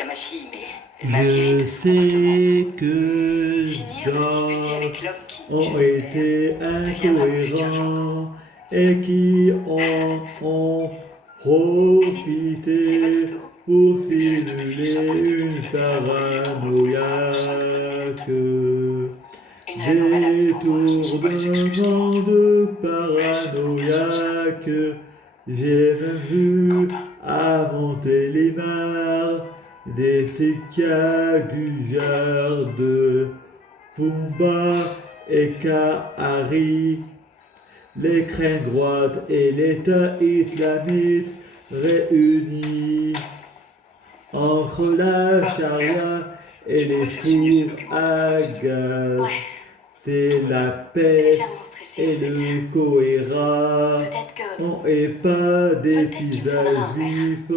à ma fille, mais elle m'a viré Je de son appartement. sais que Finir de se disputer avec l'homme qui, je ont l'espère, été deviendra mon futur gendre. incohérents et qui ont C'est votre profité tour. pour Eh bien, une de mes filles simuler s'apprête de quitter une la ville après y être revenue pendant 5 longues minutes. paranoïaque. Une raison valable pour moi. Ce ne sont pas les excuses qui Détournement manquent, de mais c'est prolongation, ça. paranoïaque. J'ai même vu Quentin. à Montélimar des flics du genre de Pumba et Kahari, l'extrême droite et l'État islamique réunis entre la charia et Tu les pourrais faire signer ces fous documents à deux fois, s'il te plaît. gaz. Ouais, C'est la paix légèrement stressée et en fait. le Kohéra. Peut-être que... On est pas des Peut-être qu'il me faudra un verre. juifs. Il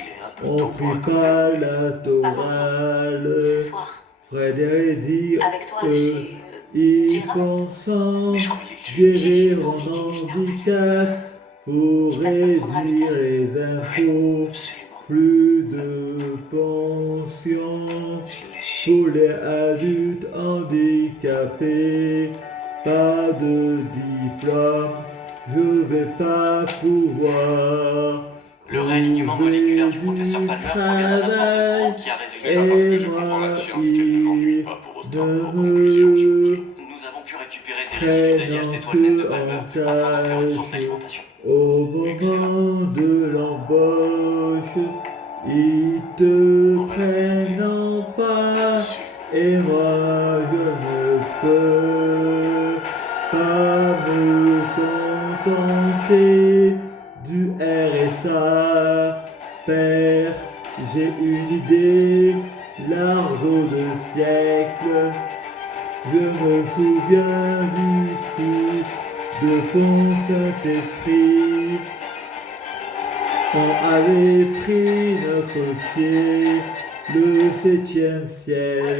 est un peu On tôt pour un prie cocktail. pas la Pas maintenant. Ce Torale. soir. Frédéric dit Avec toi, chez... y Gérard. pensant, Mais je croyais que tu... J'ai guérir juste mon envie d'une vie normale. handicap pour Tu passes me prendre à 8 réduire heures. les impôts. Absolument. Plus de pension Je les laisse ici. pour les adultes handicapés. Pas de diplôme, je vais pas pouvoir. Le réalignement moléculaire du professeur Palmer provient d'un apport de courant qui a C'est résumé pas dans parce que je comprends la science qu'elle ne m'ennuie pas pour autant. Vos conclusions, je vous prie. Nous avons pu récupérer des résidus d'alliage d'étoiles naines de Palmer afin d'en faire une source d'alimentation. Au moment Excellent. de l'embauche, ils te On va la tester. prennent en pas. Là-dessus. Et moi je ne peux pas me contenter du RSA. Père, j'ai une idée, l'argot de siècle. Je me souviens du coup de ton Saint-Esprit. On avait pris notre pied, le 7e ciel,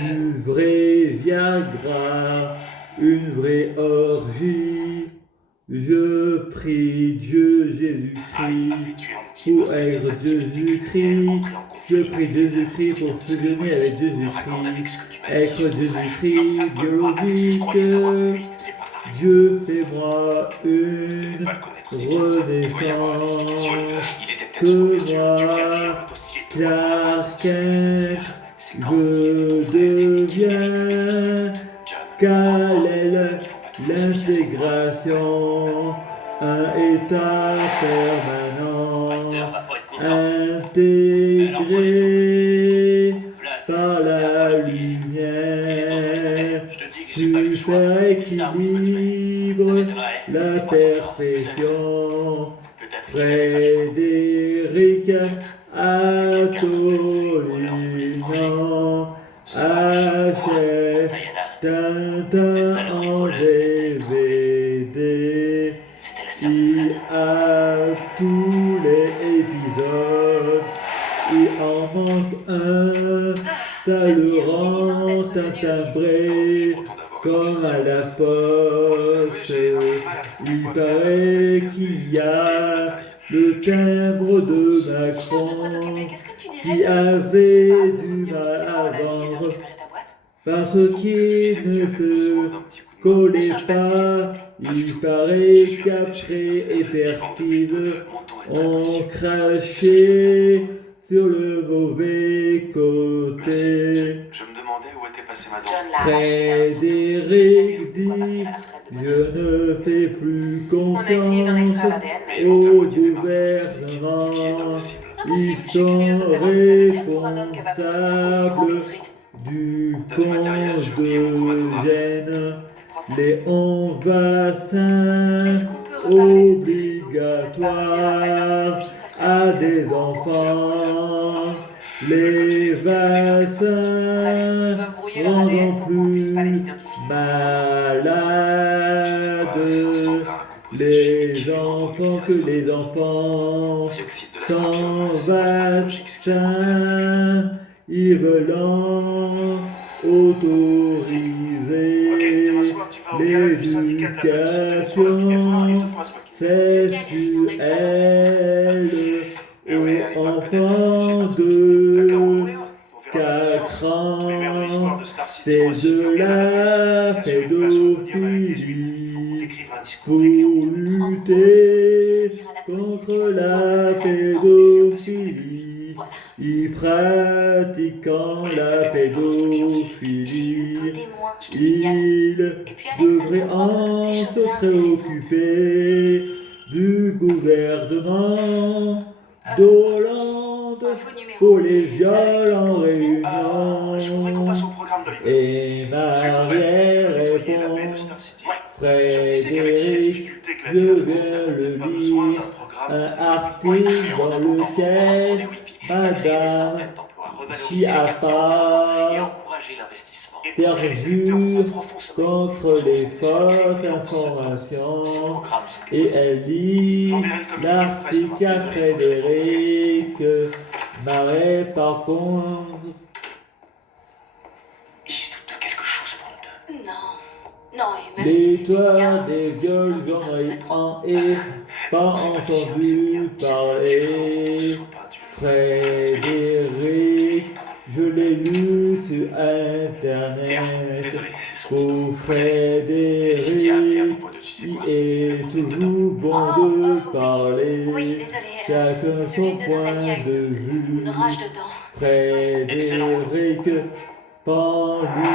du vrai Viagra, une vraie orgie. Je prie Dieu Ah, il Jésus-Christ m'avait tué un petit pour parce que ses être activités Jésus-Christ. criminelles entraient en Je conflit prie avec Jésus-Christ pour tout ce que je vois fusionner ici avec me raccorde avec Jésus-Christ. ce que tu m'as dit Être sur ton frère. Jésus-Christ Non, ça ne colle pas avec ce que je croyais savoir de lui. C'est pas pareil. Dieu, fais-moi Je une devais pas le connaître aussi bien que ça. Il doit y avoir une explication. renaissance. Il était peut-être sous couverture. Tu viens lire moi, le dossier. Toi, Clark ce que je veux dire, Kent, c'est quand on dit que ton je frère et qu'il mérite une vie deviens toute. John, crois-moi, quelle il faut pas toujours se fier à ce qu'on croit. l'intégration, un état permanent, Walter va pas être content. intégré Blague. par la Et les autres lumière, Je te dis que j'ai tu pas eu le choix. fais C'est ça, oui, me tuer. Ça équilibre m'étonnerait. la C'était pas son genre. perfection. Peut-être qu'il avait pas le choix. Frédéric Se venger. Quoi? achète Diana. Tintin Cette saloperie en voleuse, c'était trop. DVD. C'était la sœur de Il Vlad. a tous les épisodes. Il en manque un. Ça Merci le infiniment rend d'être venu aussi. Je timbré suis content d'avoir une comme à audition. la Pour l'avouer, poste. j'ai énormément de mal à trouver Il quoi faire paraît avec qu'il y et a le taille. le timbre de Si tu cherches de quoi t'occuper, Macron qu'est-ce que tu qui dirais de... avait C'est pas de du revenir mal officiellement à à la vie et de vendre récupérer ta boîte? parce Donc, je qu'il disais que ne tu avais besoin se d'un petit coup de main. collait Change pas de sujet, s'il te plaît. pas. Pas du Il tout. Je paraît suis un qu'après et vivant depuis fertile, peu. Mon temps est très on précieux. crachait sur le mauvais côté. Je me demandais où était passée ma dent. John l'a arraché à un photo. Frédéric De quoi partir dit, à la retraite de je bonheur. ne fais plus On a essayé d'en confiance extraire l'ADN, mais... Mais il manque la au moitié des marques génétiques, gouvernement. ce qui est impossible. Impossible, je suis Ils curieuse de sont savoir ce que ça veut dire pour un homme capable de devenir aussi grand qu'une responsables frite. du T'as du matériel, j'ai oublié mon chromatographe. gène. Prends ça. Les 11 vaccins Est-ce qu'on peut reparler de tes réseaux? obligatoires à des enfants. Les vaccins rendront plus Je sais pas, ça ressemble malades à un composé chimique les qui enfants entendu que les enfants. Dioxyde de Sans l'astrapium, c'est vachement biologique ce qui est apporté à la molécule. vaccin, ils veulent en autoriser Ok, demain soir tu vas au dialogue du syndicat de la police de obligatoire et il te faut un smoking. sexuelle Ouais, allez, aux pas de enfants j'ai pas de de Tous les maires de l'histoire de Star City c'est ont assisté au de gala la d'anniversaire. Bien sûr, une place au podium avec les huiles. Il faut qu'on pédophilie écrive un discours pour avec les lutter contre la pédophilie. Y pratiquant la pédophilie, il devrait en se préoccuper du gouvernement d'Hollande pour les viols en Je voudrais qu'on passe au réunion. programme d'Oliver. Et J'ai compris. Marielle Nettoyer la baie de répond, Star City. Je disais qu'avec toutes les Frédéric, difficultés que la je vie affronte, viens elle n'a le peut-être pas besoin lire, d'un programme un pour article Mais en dans attendant, pour lequel On est Whippy, va créer des centaines Madame d'emplois, revaloriser les quartiers environnants et Chiappa encourager l'investissement. Et plonger les électeurs dans un perjure profond sommeil. contre les fausses Ces informations programmes sont et elle lit J'enverrai le communiqué de l'article presse demain. à Désolé, faut que je Frédéric. Marais par contre, Il se doute de quelque chose pour nous deux. Non, et même si c'était le cas, l'histoire des viols, j'en ai pas entendu parler. Frédéric, je l'ai lu sur internet. Désolé, c'est son Pour Félicité a appelé à Frédéric, propos de tu sais il quoi. est toujours bon de oui, parler. désolé. Chacun son L'une de nos amies a point de vue. une rage de dents. Frédéric, pendu,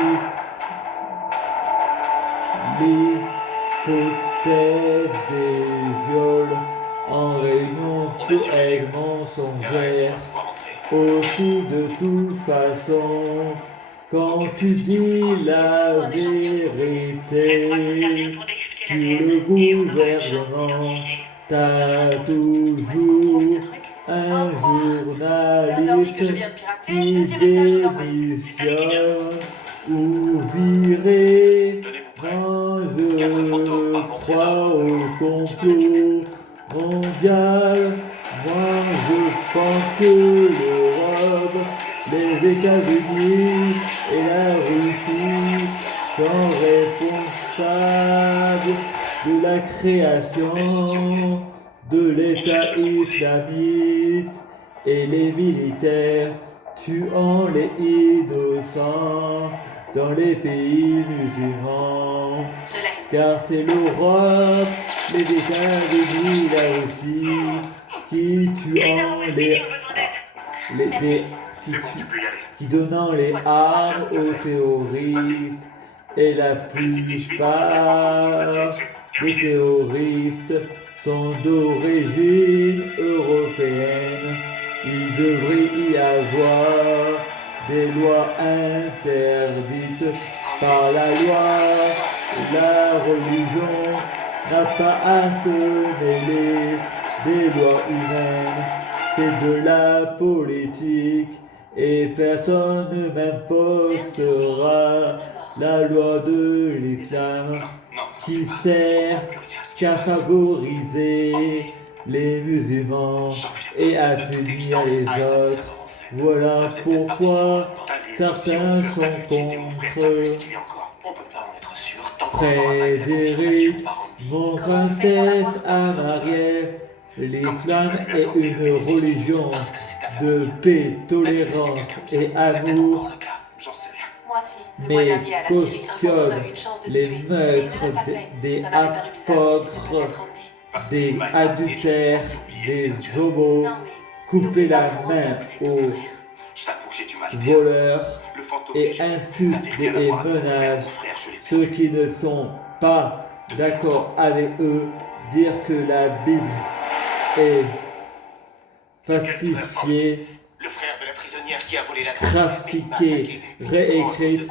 l'hypothèse des viols en réunion On assure les lieux. cruellement RS, on mensongère. va pouvoir entrer. Aussi de toute façon, quand tu dis la vérité sur le gouvernement, t'as Où est-ce qu'on trouve ce toujours truc un Bowser dit que je journaliste viens de pirater le qui deuxième étage de Nord-Ouest. démissionne ou viré. Tenez-vous prêts. Quand 4 fantômes, je pas montrés crois d'or. au complot mondial, moi je pense que l'Europe, les États-Unis et la Russie sont responsables de la création de l'État islamiste et les militaires tuant les innocents dans les pays musulmans. Je l'ai. Car c'est l'Europe, les États-Unis, la Russie, qui tuant Merci. C'est bon, tu peux y aller. qui donnant les armes aux terroristes, et la plupart des terroristes sont d'origine européenne. Il devrait y avoir des lois interdites par la loi. La religion n'a pas à se mêler des lois humaines. C'est de la politique et personne ne m'imposera la loi de l'islam qui sert qu'à favoriser les musulmans et à punir les autres. Voilà pourquoi certains sont contre. On peut pas en être sûr tant qu'on n'aura pas eu la Frédéric confirmation par Andy. montre un test à Marielle. L'islam est une religion Parce que c'est ta famille. de paix, tolérance et C'est peut-être amour, encore le cas. J'en sais rien. Moi aussi. Le mois mais dernier à la Syrie, un fantôme cautionne a eu une chance de le les tuer. Mais il ne meurtres l'a pas fait. des Ça m'avait paru bizarre, mais c'était apôtres, peut-être Andy. Parce des qu'il m'a épargné, je suis adultères, censé oublier des ça, tu vois. homos, Non, mais couper n'oublie la pas pour main autant que c'est ton aux frère. Je t'avoue que j'ai du mal. voleurs Le fantôme et que j'ai vu insultes n'avait rien à et voir avec mon frère. menaces Mon frère, je l'ai ceux perdu. qui ne sont pas d'accord avec eux, dire que la Bible est falsifiée, Le frère de la prisonnière qui a volé la trafiquée, réécrite,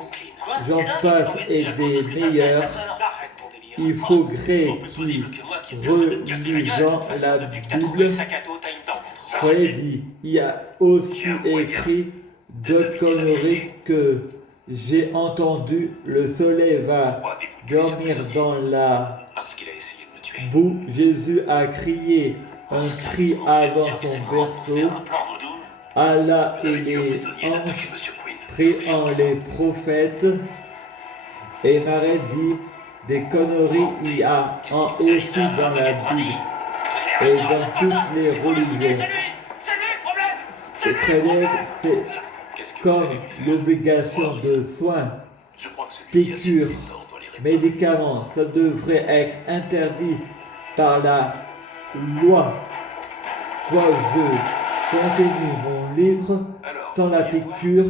j'en passe et des meilleurs. Arrête ton délire. Il faudrait Pas plus possible qu'il que moi qui ai besoin de te casser la gueule. De relisant toute façon, la depuis que t'as trouvé le Bible. sac à dos, t'as une dent contre ça. Freddy, il y a aussi écrit d'autres conneries que j'ai entendu. Le soleil va Pourquoi avez-vous tué ce dormir prisonnier? dans la Parce qu'il a essayé de me tuer. boue. Jésus a crié un cri Sérieusement, vous êtes avant sûr que c'est son vraiment pour faire berceau. un plan vaudou? Allah Vous et avez dit aux les prisonniers anges d'attaquer Monsieur Quinn. priant les prophètes. Et Marais dit des conneries il y a Qu'est-ce en qui vous a dit aussi ça, dans vous la êtes bandit? Bible Allez, et arrêtez, dans faites pas toutes ça. les Il faut l'écouter, religions. c'est lui, le problème. Et Frédéric, c'est qu'est-ce que vous comme allez lui faire? l'obligation de soins, Je crois que celui qui a subi piqûres, les torts doit les réparer. médicaments, ça devrait être interdit par la loi. Soit je continue mon livre Alors, sans la piqûre,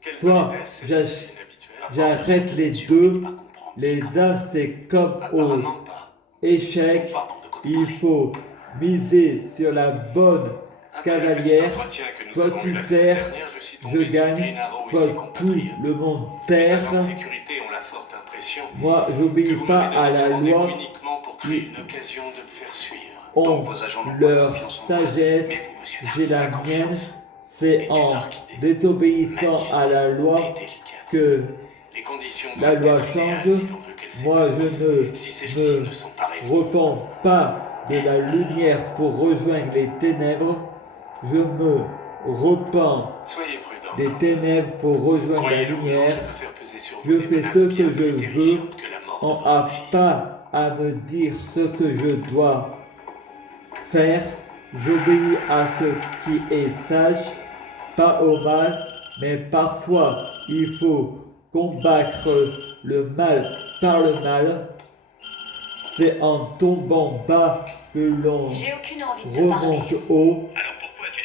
Quelle soit politesse, c'est j'ach- inhabituel. j'arrête les Là-dessus, deux. on finit par comprendre. Les dames, c'est comme au Apparemment pas. échec, Pardon de quoi vous il parlez. faut miser sur la bonne Après le petit cavalière. entretien que nous Soit avons eu tu la semaine perds, dernière, je suis je tombé sur gagne, Glenarrow et ses soit tout compatriotes. le monde Les perd. agents de sécurité ont la forte impression Moi, que j'obéis vous pas m'avez à donné ce la rendez-vous loi. uniquement pour créer une occasion de me faire suivre. Ont Donc vos agents n'ont pas leur confiance en moi. sagesse, Mais vous, monsieur j'ai Dark, la la mienne. confiance C'est est une en orchidée. désobéissant à la mais loi délicate. que Les conditions la doivent loi être idéales change. si l'on veut qu'elle Moi, s'épanouisse. je Si celles-ci ne ne sont pas me réunies, repens pas de la lumière pour rejoindre les ténèbres. Je me repens soyez prudents. des Quentin. ténèbres pour rejoindre la Croyez-le ou non, lumière. je peux faire peser sur Je vous des fais menaces ce bien que plus je terrifiantes que la mort On de n'a votre fille. pas à me dire ce que je dois faire. J'obéis à ce qui est sage, pas au mal, mais parfois il faut combattre le mal par le mal. C'est en tombant bas que l'on J'ai aucune envie de te parler. remonte haut.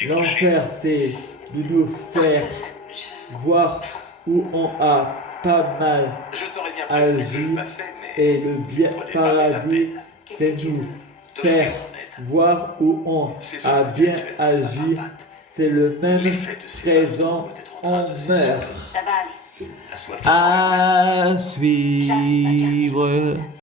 L'enfer, c'est de nous Parce faire que je... voir où on a pas mal Je t'aurais bien prévenu que je agi passais, mais et le bien prenez pas les paradis, appels. Qu'est-ce c'est que tu nous veux? faire voir où on Ces a hommes bien intellectuels agi. n'ont pas patte. C'est le même L'effet de ces meurtres présent, doit être en train on de se meurt. Ça va aller. La soif de sang est mortelle. À suivre.